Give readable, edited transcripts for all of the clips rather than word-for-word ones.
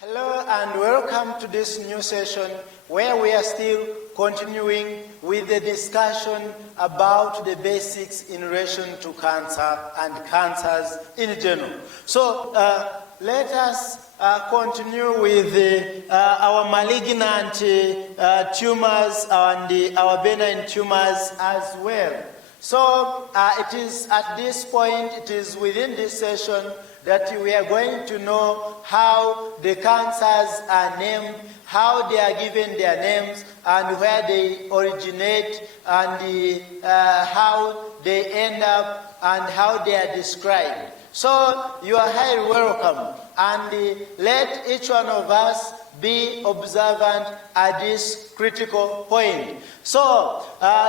Hello and welcome to this new session where we are still continuing with the discussion about the basics in relation to cancer and cancers in general. So let us continue with our malignant tumors and our benign tumors as well. So it is at this point, it is within this session that we are going to know how the cancers are named, how they are given their names, and where they originate, and how they end up, and how they are described. So you are highly welcome, and let each one of us be observant at this critical point. So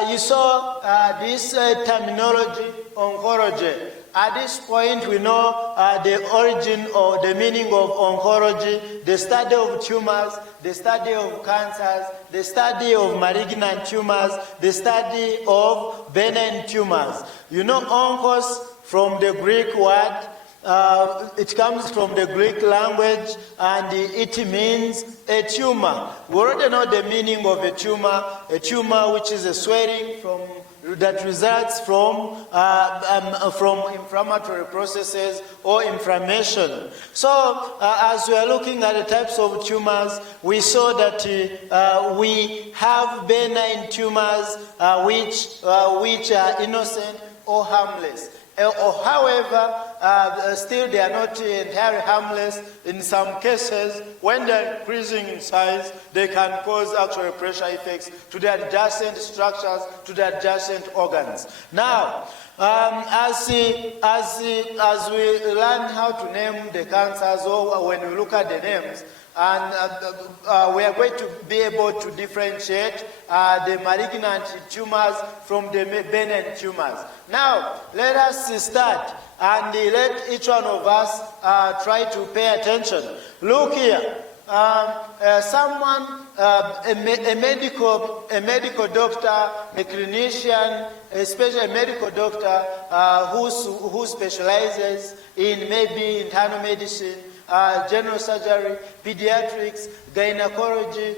you saw this terminology, oncology. At this point, we know the origin or the meaning of oncology, the study of tumors, the study of cancers, the study of malignant tumors, the study of benign tumors. You know, onkos from the Greek word, it comes from the Greek language, and it means a tumor. We already know the meaning of a tumor which is a swelling that results from inflammatory processes or inflammation. So as we are looking at the types of tumors, we saw that we have benign tumors which are innocent or harmless. However, still they are not entirely harmless. In some cases, when they are increasing in size, they can cause actual pressure effects to the adjacent structures, to the adjacent organs. Now, as we learn how to name the cancers, or when we look at the names, and we are going to be able to differentiate the malignant tumors from the benign tumors. Now, let us start, and let each one of us try to pay attention. Look here. Someone, a medical doctor, a clinician, especially a medical doctor who specializes in maybe internal medicine, general surgery, pediatrics, gynecology,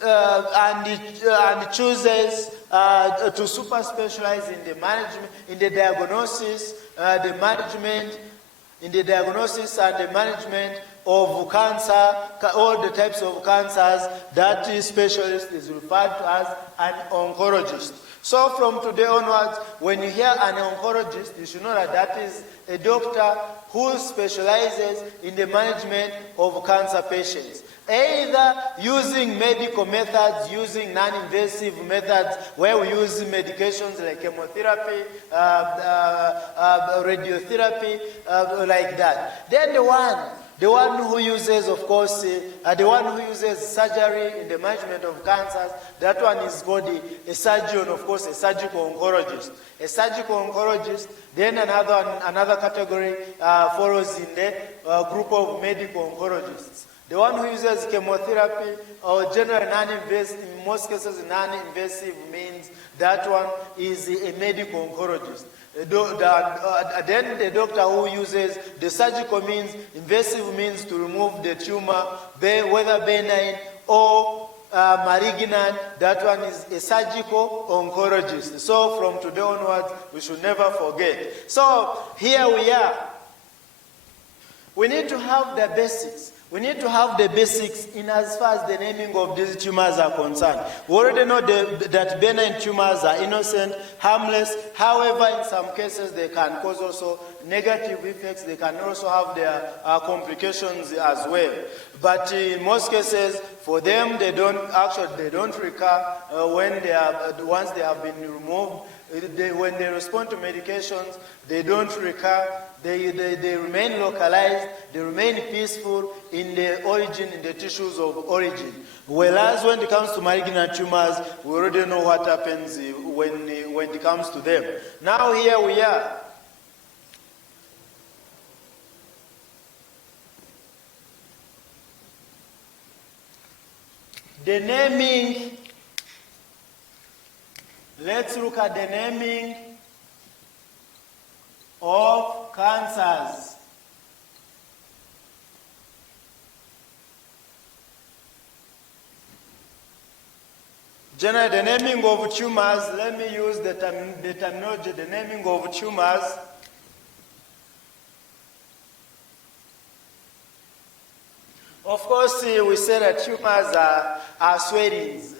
and chooses to super specialize in the management, in the diagnosis, and the management of cancer, all the types of cancers. That specialist is referred to as an oncologist. So from today onwards, when you hear an oncologist, you should know that that is a doctor who specializes in the management of cancer patients, either using medical methods, using non-invasive methods, where we use medications like chemotherapy, radiotherapy, like that. Then the one who uses, of course, the one who uses surgery in the management of cancers, that one is called a surgeon, of course, a surgical oncologist. A surgical oncologist, then another category follows in the group of medical oncologists. The one who uses chemotherapy or general non-invasive, in most cases non-invasive means, that one is a medical oncologist. Then the doctor who uses the surgical means, invasive means to remove the tumor, whether benign or malignant, that one is a surgical oncologist. So from today onwards, we should never forget. So here we are. We need to have the basics. We need to have the basics in as far as the naming of these tumors are concerned. We already know that benign tumors are innocent, harmless. However, in some cases, they can cause also negative effects. They can also have their complications as well. But in most cases, for them, they don't recur once they have been removed. When they respond to medications, they don't recur. They remain localized, they remain peaceful in the origin, in the tissues of origin. Whereas when it comes to malignant tumors, we already know what happens when it comes to them. Now here we are. The naming, let's look at the naming of cancers. Generally, the naming of tumors, let me use the terminology, the naming of tumors. Of course, we say that tumors are swellings.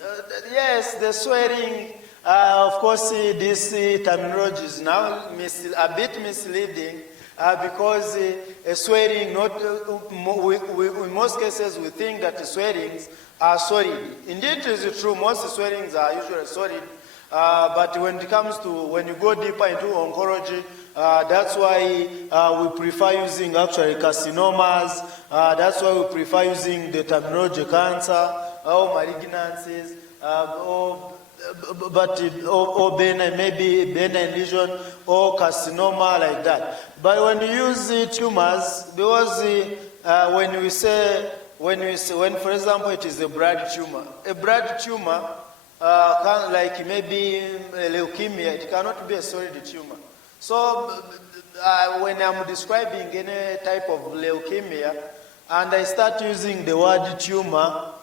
Yes, the swelling, of course, this terminology is now a bit misleading because a swelling, in most cases, we think that the swellings are solid. Indeed, it is true, most swellings are usually solid, but when it comes to, when you go deeper into oncology, that's why we prefer using actually carcinomas. That's why we prefer using the terminology cancer or malignancies, or benign, maybe benign lesion or carcinoma like that. But when you use tumors, because when for example it is a blood tumor can, like maybe leukemia, it cannot be a solid tumor. So when I'm describing any type of leukemia and I start using the word tumor,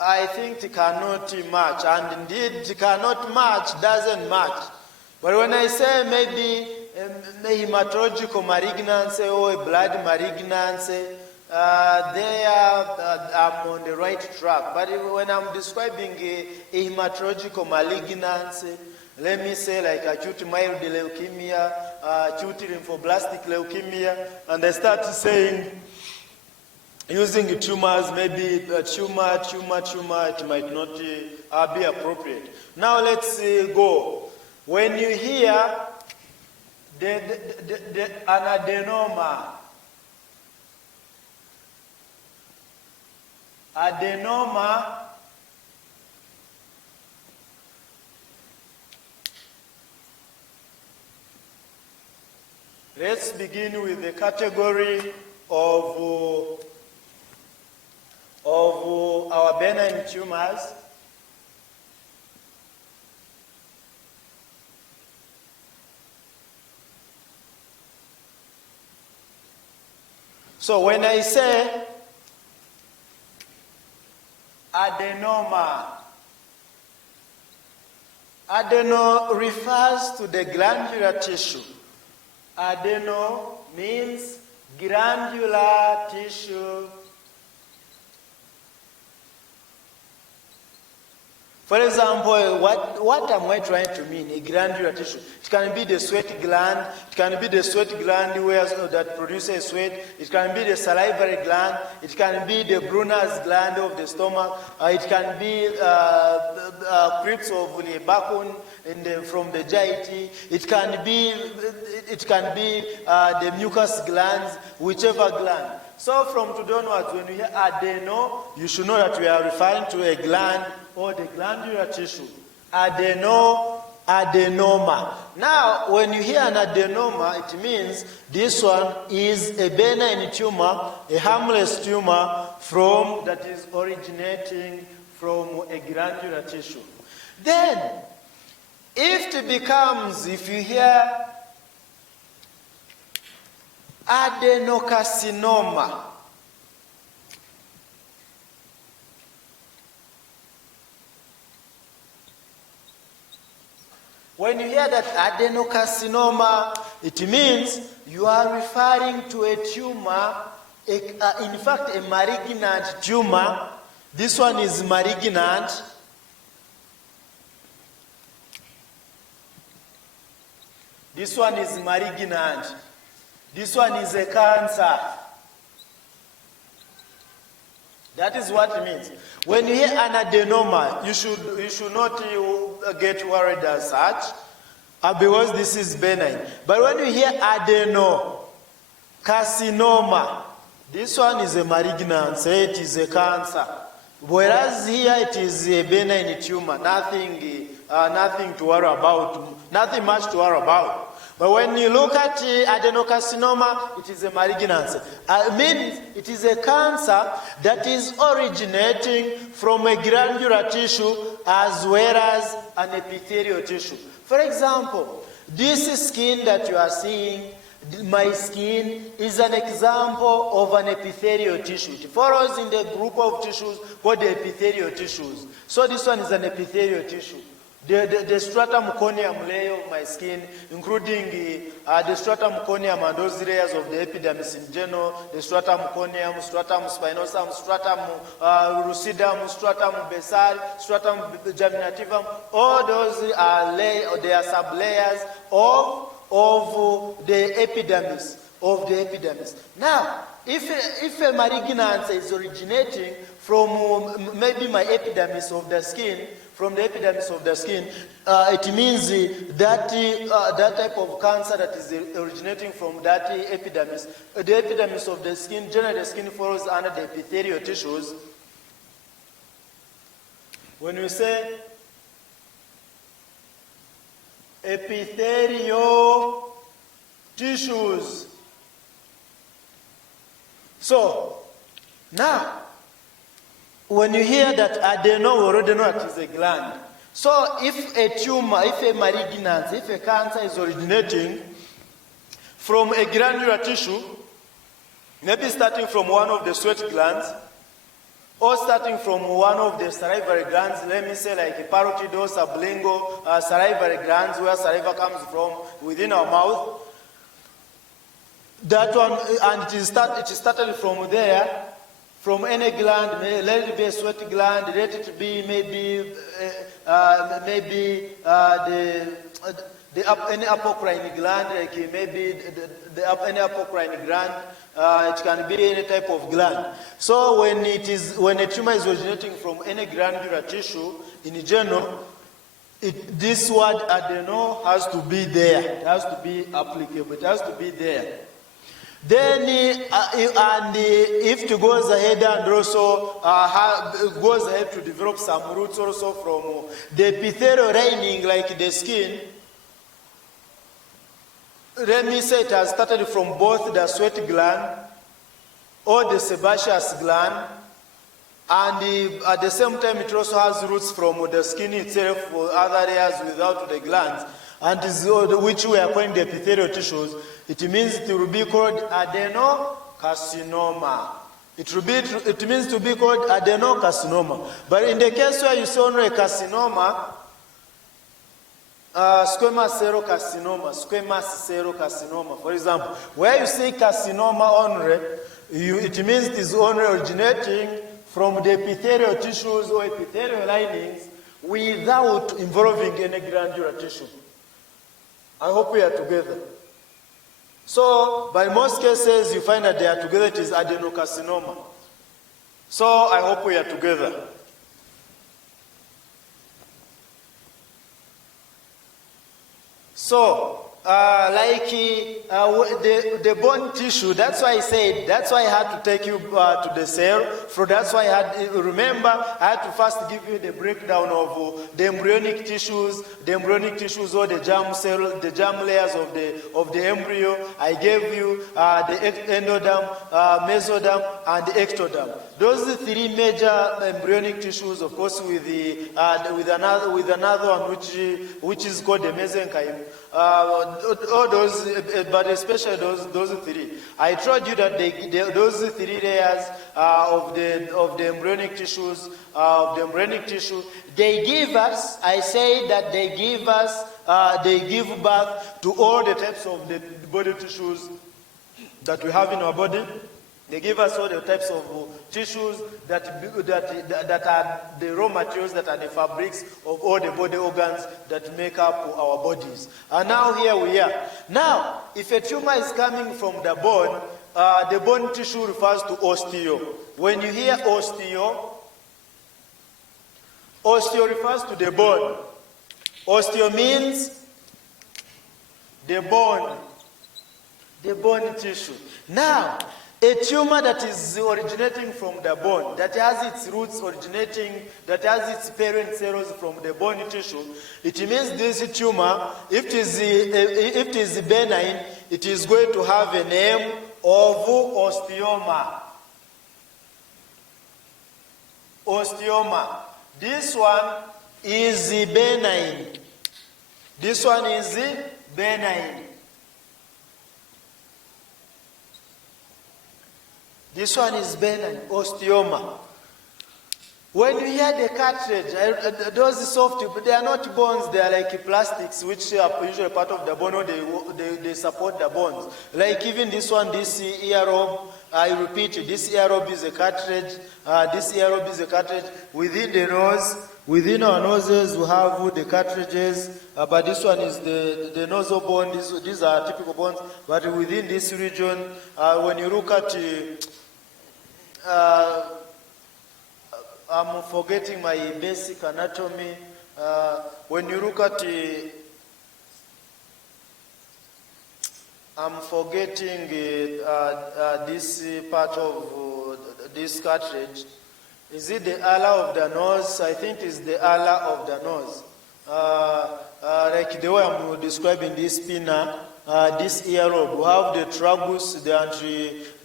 I think it cannot match, and indeed it cannot match, doesn't match. But when I say maybe a hematological malignancy or a blood malignancy, I'm on the right track. But when I'm describing a hematological malignancy, let me say like acute mild leukemia, acute lymphoblastic leukemia, and I start saying, using tumors, maybe a tumor, it might not be appropriate. Now let's go. When you hear an adenoma, let's begin with the category of our benign tumors. So when I say adenoma, adeno refers to the glandular tissue. Adeno means glandular tissue. For example, what am I trying to mean? A glandular tissue. It can be the sweat gland. It can be the sweat gland that produces sweat. It can be the salivary gland. It can be the Brunner's gland of the stomach. It can be crypts of the bacon from the GIT. It can be the mucus glands, whichever gland. So from today onwards, when you hear adeno, you should know that we are referring to a gland or the glandular tissue. Adenoma. Now, when you hear an adenoma, it means this one is a benign tumor, a harmless tumor that is originating from a glandular tissue. Then, if you hear adenocarcinoma, when you hear that adenocarcinoma, it means you are referring to a tumor, in fact a malignant tumor. This one is malignant. This one is malignant. This one is a cancer. That is what it means. When you hear an adenoma, you should not get worried as such, because this is benign. But when you hear adenocarcinoma, this one is a malignancy, it is a cancer. Whereas here it is a benign tumor, nothing to worry about, nothing much to worry about. But when you look at adenocarcinoma, it is a malignancy. I mean, it is a cancer that is originating from a glandular tissue as well as an epithelial tissue. For example, this skin that you are seeing, my skin is an example of an epithelial tissue. It follows in the group of tissues called the epithelial tissues. So this one is an epithelial tissue. The stratum corneum layer of my skin, including the stratum corneum and those layers of the epidermis in general, the stratum corneum, stratum spinosum, stratum lucidum, stratum basal, stratum germinativum, all those are they are sublayers of the epidermis, Now, if a malignancy is originating from maybe my epidermis of the skin, it means that that type of cancer that is originating from that epidermis, the epidermis of the skin, generally the skin falls under the epithelial tissues. When you say epithelial tissues, so now, when you hear that adeno, we already know it is a gland. So if a tumor, if a malignancy, if a cancer is originating from a glandular tissue, maybe starting from one of the sweat glands, or starting from one of the salivary glands, let me say like parotid or sublingual salivary glands, where saliva comes from within our mouth, that one, and it started from there. From any gland, let it be a sweat gland, let it be maybe any apocrine gland, like maybe any apocrine gland. It can be any type of gland. So when a tumor is originating from any glandular tissue, in general, this word adeno has to be there. It has to be applicable. It has to be there. Then, if it goes ahead and also goes ahead to develop some roots also from the epithelial lining, like the skin, let me say it has started from both the sweat gland or the sebaceous gland, and at the same time it also has roots from the skin itself or other layers without the glands, and which we are calling the epithelial tissues. It means it will be called adenocarcinoma. It means to be called adenocarcinoma. But in the case where you see only a carcinoma, squamous cell carcinoma, for example, where you see carcinoma only, it means it is only originating from the epithelial tissues or epithelial linings without involving any glandular tissue. I hope we are together. So, by most cases, you find that they are together, it is adenocarcinoma. So, I hope we are together. So, the bone tissue, that's why I said, that's why I had to take you to the cell. That's why I had to first give you the breakdown of the embryonic tissues or the germ cell, the germ layers of the embryo. I gave you the endoderm, mesoderm, and the ectoderm. Those three major embryonic tissues, of course, with another one which is called the mesenchyme. All those, but especially those three. I told you that those three layers of the embryonic tissues, they give us. I say that they give birth to all the types of the body tissues that we have in our body. They give us all the types of tissues that are the raw materials, that are the fabrics of all the body organs that make up our bodies. And now here we are. Now, if a tumor is coming from the bone tissue refers to osteo. When you hear osteo refers to the bone. Osteo means the bone tissue. Now, a tumor that is originating from the bone, that has its roots that has its parent cells from the bone tissue, it means this tumor, if it is benign, it is going to have a name of osteoma. Osteoma. This one is benign. This one is benign, osteoma. When you hear the cartilage, those soft, they are not bones, they are like plastics which are usually part of the bone, or they support the bones. Like even this one, this ear lobe, I repeat, this ear lobe is a cartilage, this ear lobe is a cartilage. Within the nose, within our noses, we have the cartilages, but this one is the nasal bone, these are typical bones, but within this region, when you look at I'm forgetting my basic anatomy. When you look at I'm forgetting this part of this cartilage. Is it the ala of the nose? I think it's the ala of the nose. Like the way I'm describing this pinna, this ear lobe, we have the tragus, the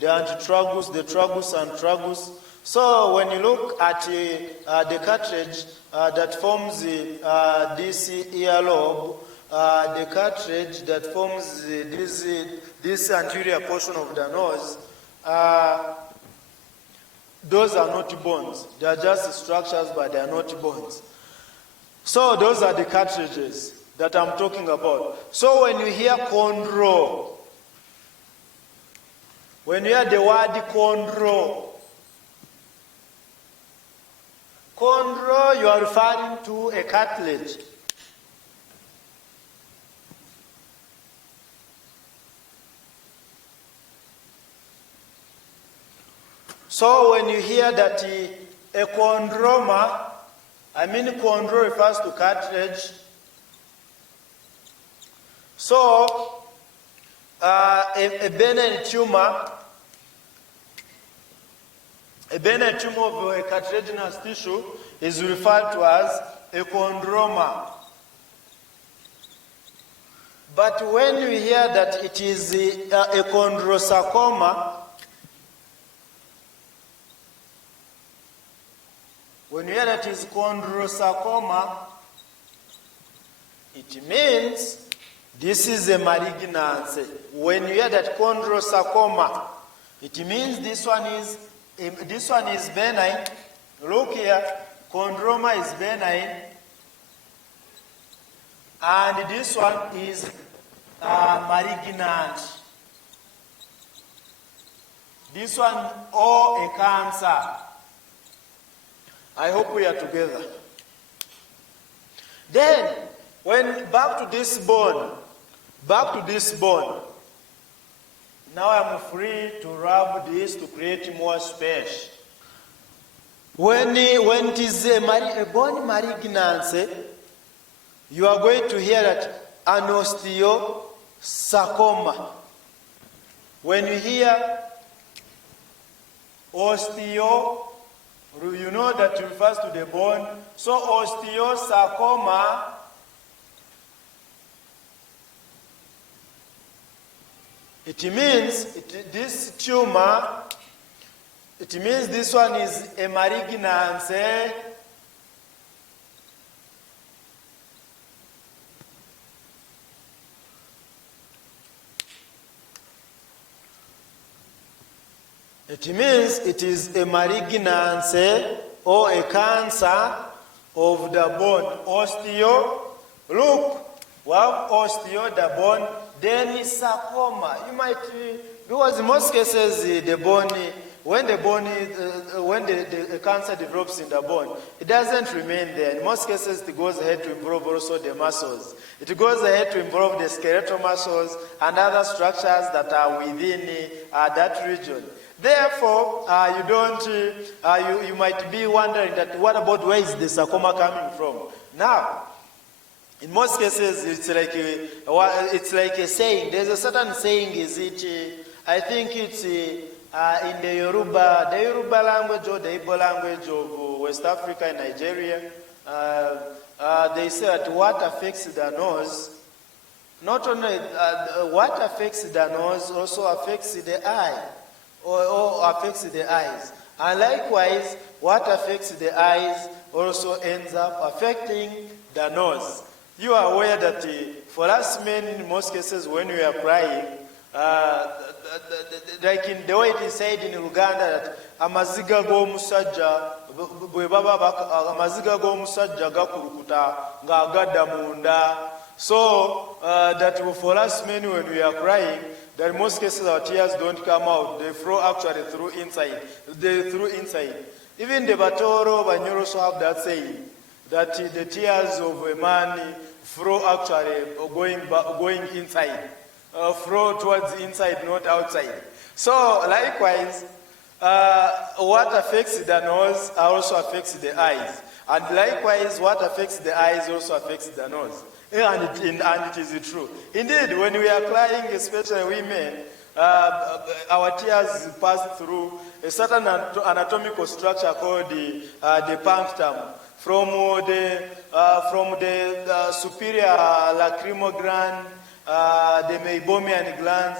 antitragus, the tragus and tragus. So when you look at the cartilage that forms this ear lobe, the cartilage that forms this anterior portion of the nose, those are not bones. They are just structures, but they are not bones. So those are the cartilages that I'm talking about. So when you hear chondro, when you hear the word chondro, you are referring to a cartilage. So when you hear that a chondroma, chondro refers to cartilage. So a benign tumor, of a cartilaginous tissue is referred to as a chondroma. But when you hear that it is a chondrosarcoma, when you hear that it is chondrosarcoma, it means this is a malignancy. When you hear that chondrosarcoma, it means this one is benign. Look here, chondroma is benign, and this one is malignant. This one, a cancer. I hope we are together. Then, when back to this bone, now I'm free to rub this to create more space. When it is a bone malignancy, you are going to hear that an osteosarcoma. When you hear osteo, you know that it refers to the bone. So osteosarcoma, it means this tumor, it means this one is a malignancy. It means it is a malignancy or a cancer of the bone. Osteo, look, we have osteo, the bone, then is sarcoma. You might, because in most cases, the bone, when the cancer develops in the bone, it doesn't remain there. In most cases, it goes ahead to involve also the muscles. It goes ahead to involve the skeletal muscles and other structures that are within that region. Therefore, you might be wondering that what about where is the sarcoma coming from? Now, in most cases, it's like a saying. There's a certain saying. I think it's in the Yoruba language or the Igbo language of West Africa and Nigeria. They say that what affects the nose, not only what affects the nose, also affects the eye. Or affects the eyes. And likewise, what affects the eyes also ends up affecting the nose. You are aware that for us men, in most cases, when we are crying, like in the way it is said in Uganda that amaziga g'omusajja bwe baba amaziga g'omusajja gakulukuta ng'agadda munda. So that for us men when we are crying, that in most cases our tears don't come out, they flow actually through inside. They through inside. Even the Batoro Banyoro also have that saying that the tears of a man flow actually going inside, flow towards inside, not outside. So likewise, what affects the nose also affects the eyes, and likewise what affects the eyes also affects the nose. And it is true. Indeed, when we are crying, especially women, our tears pass through a certain anatomical structure called the punctum, from the superior lacrimal gland, the meibomian glands,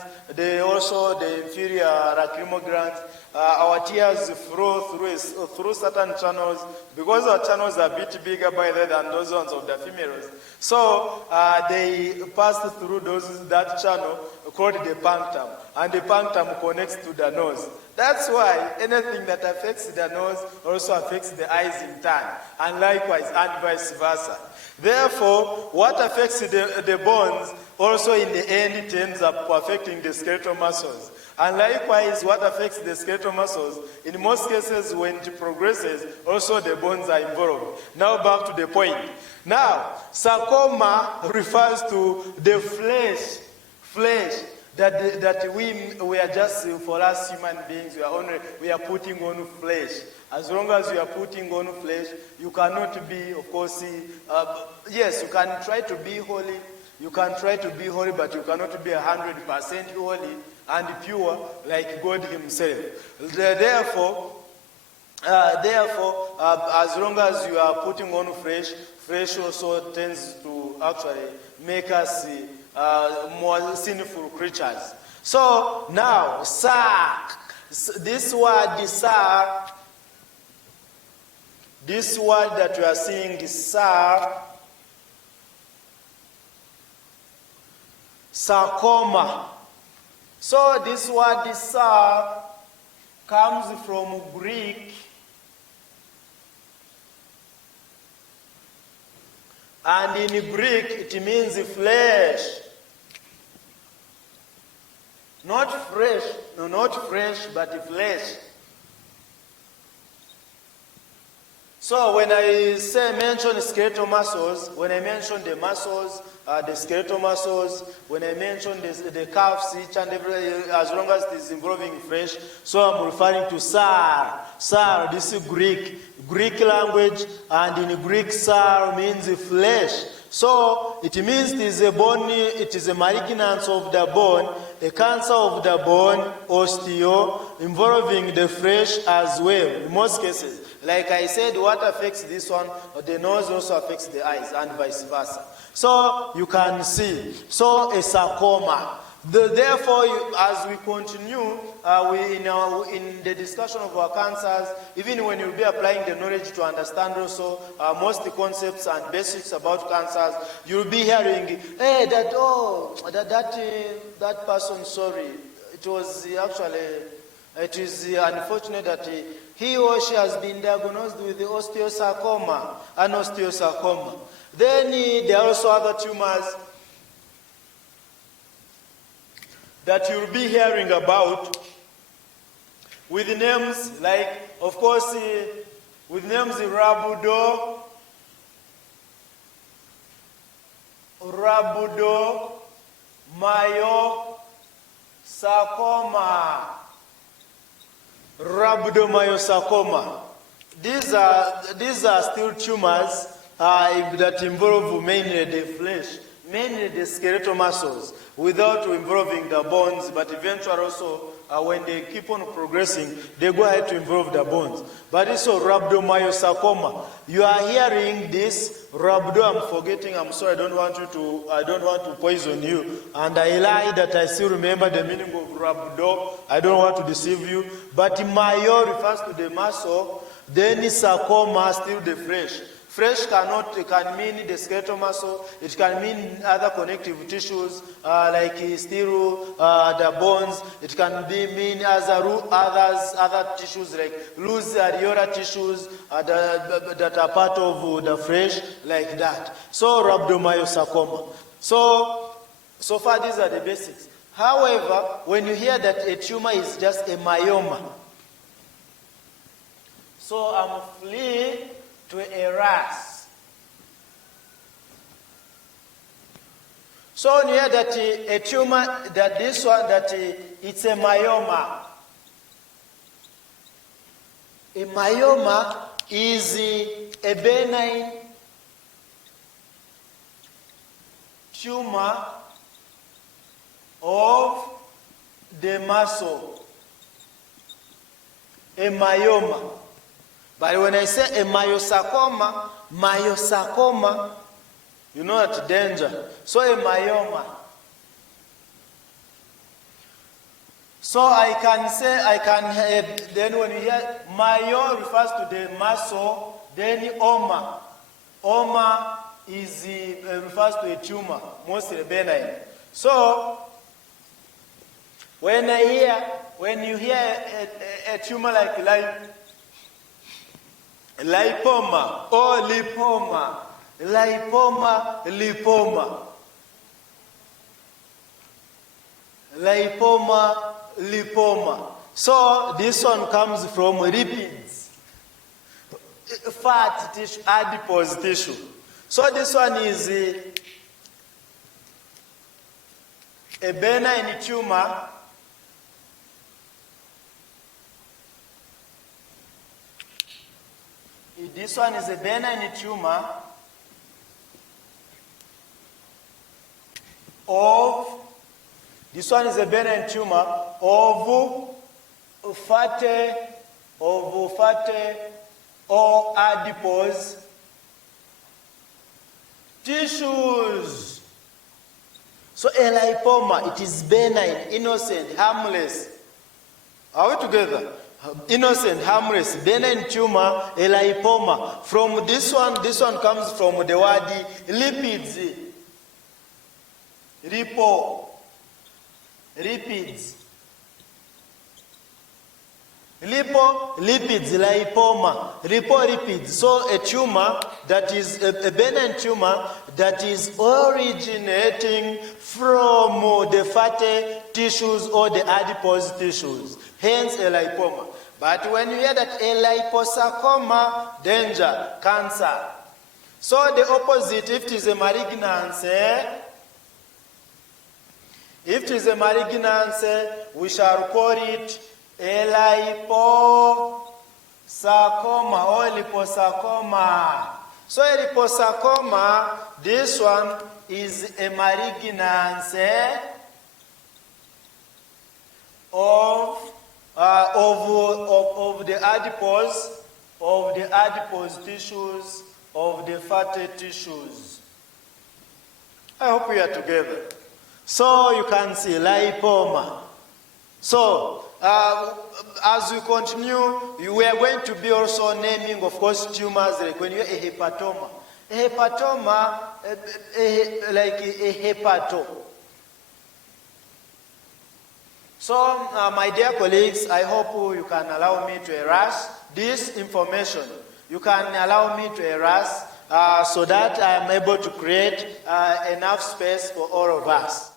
also the inferior lacrimal glands. Our tears flow through certain channels, because our channels are a bit bigger by that than those ones of the females. So they pass through that channel called the punctum, and the punctum connects to the nose. That's why anything that affects the nose also affects the eyes in turn, and likewise, and vice versa. Therefore, what affects the bones also in the end ends up affecting the skeletal muscles. And likewise, what affects the skeletal muscles, in most cases when it progresses, also the bones are involved. Now back to the point. Now, sarcoma refers to the flesh that we are just, for us human beings, we are putting on flesh. As long as you are putting on flesh, you cannot be, of course, yes, you can try to be holy. You can try to be holy, but you cannot be 100% holy and pure like God himself. Therefore, as long as you are putting on flesh also tends to actually make us more sinful creatures. So now, this word that we are seeing is sarcoma. So this word comes from Greek, and in Greek it means flesh. Not fresh, no, not fresh, but flesh. So when I mention skeletal muscles, when I mention the muscles, the skeletal muscles, when I mention the calves, each and every, as long as it is involving flesh, so I'm referring to sar. Sar, this is Greek language, and in Greek sar means flesh. So it means it is a bone, it is a malignance of the bone, a cancer of the bone, osteo, involving the flesh as well, in most cases. Like I said, what affects this one, the nose also affects the eyes, and vice versa. So you can see. So a sarcoma. Therefore, as we continue in the discussion of our cancers, even when you'll be applying the knowledge to understand also most the concepts and basics about cancers, you'll be hearing, hey, that person, sorry, it was actually, it is unfortunate that he or she has been diagnosed with the osteosarcoma, an osteosarcoma. Then there are also other tumors that you'll be hearing about with names like, of course, with names Rabbudo, Sarcoma, Rabbudo. These are still tumors that involve mainly the flesh, mainly the skeletal muscles, without involving the bones, but eventually also when they keep on progressing, they go ahead to involve the bones. But it's also rhabdomyosarcoma. You are hearing this rhabdo. I'm forgetting. I'm sorry. I don't want to poison you. And I lie that I still remember the meaning of rhabdo. I don't want to deceive you. But myo refers to the muscle. Then sarcoma, still the flesh. Fresh can mean the skeletal muscle. It can mean other connective tissues like steel, the bones. It can mean other tissues like loose areolar tissues that are part of the fresh, like that. So rhabdomyosarcoma. So far these are the basics. However, when you hear that a tumor is just a myoma, so I'm free to erase. So when you hear that a tumor, that this one, that it's a myoma. A myoma is a benign tumor of the muscle. A myoma. But when I say a myosarcoma, you know it's danger. So a myoma. So I can say, then when you hear myo refers to the muscle, then oma. Oma is refers to a tumor, mostly benign. So when you hear a tumor like lipoma or lipoma. So this one comes from lipids, fat tissue, adipose tissue. So this one is a benign tumor This one is a benign tumor of fatty or adipose tissues. So a lipoma, it is benign, innocent, harmless. Are we together? Innocent, harmless, benign tumor, a lipoma. From this one comes from the word lipids. Lipids. Lipids, lipoma, lipids. So a tumor that is a benign tumor that is originating from the fatty tissues or the adipose tissues, hence a lipoma. But when you hear that a liposarcoma, danger, cancer. So the opposite, if it is a malignancy, we shall call it a liposarcoma or liposarcoma. So a liposarcoma, this one is a malignancy of the adipose tissues, of the fatty tissues. I hope we are together. So you can see lipoma. So as we continue, we are going to be also naming, of course, tumors, like when you hear a hepatoma. A hepatoma, like a hepato. So, my dear colleagues, I hope you can allow me to erase this information. You can allow me to erase so that I am able to create enough space for all of us.